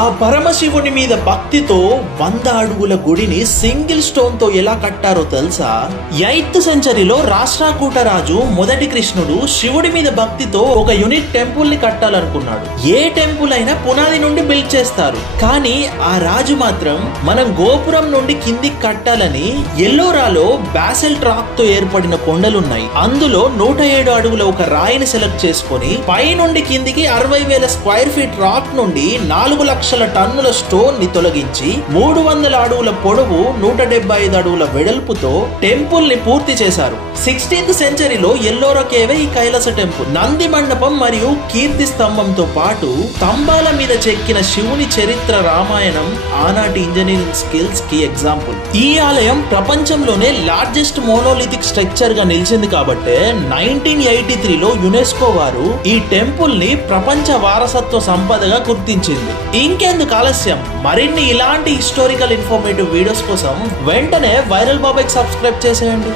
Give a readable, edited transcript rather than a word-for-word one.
ఆ పరమశివుని మీద భక్తితో 100 అడుగుల గుడిని సింగిల్ స్టోన్ తో ఎలా కట్టారో తెలుసా? 8th సెంచరీలో రాష్ట్రాకూటరాజు మొదటి కృష్ణుడు శివుడి మీద భక్తితో ఒక యూనిట్ టెంపుల్ ని కట్టాలనుకున్నాడు. ఏ టెంపుల్ అయినా పునాది నుండి బిల్డ్ చేస్తారు, కానీ ఆ రాజు మాత్రం మనం గోపురం నుండి కిందికి కట్టాలని ఎల్లోరాలో బాసల్ట్ రాక్ తో ఏర్పడిన కొండలున్నాయి. అందులో 107 అడుగుల ఒక రాయిని సెలెక్ట్ చేసుకుని పై నుండి కిందికి 60,000 స్క్వేర్ ఫీట్ రాక్ నుండి 4 లక్షల టన్నుల స్టోన్ ని తొలగించి 300 అడుగుల పొడవు 175 అడుగుల వెడల్పుతో టెంపుల్ ని పూర్తి చేశారు. 16th సెంచరీలో ఎల్లోరా కేవే ఈ కైలాస టెంపుల్. నంది మండపం మరియు కీర్తి స్తంభంతో పాటు స్తంభాల మీద చెక్కిన శివుని చరిత్ర రామాయణం ఆనాటి ఇంజనీరింగ్ స్కిల్స్ కి ఎగ్జాంపుల్. ఈ ఆలయం ప్రపంచంలోనే లార్జెస్ట్ మోనోలిథిక్ స్ట్రక్చర్ గా నిలిచింది కాబట్టి 1983లో యునెస్కో వారు ఈ టెంపుల్ ని ప్రపంచ వారసత్వ సంపదగా గుర్తించింది. ఇంకెందుకు ఆలస్యం, మరిన్ని ఇలాంటి హిస్టారికల్ ఇన్ఫర్మేటివ్ వీడియోస్ కోసం వెంటనే వైరల్ బాబాయ్కి సబ్స్క్రైబ్ చేసేయండి.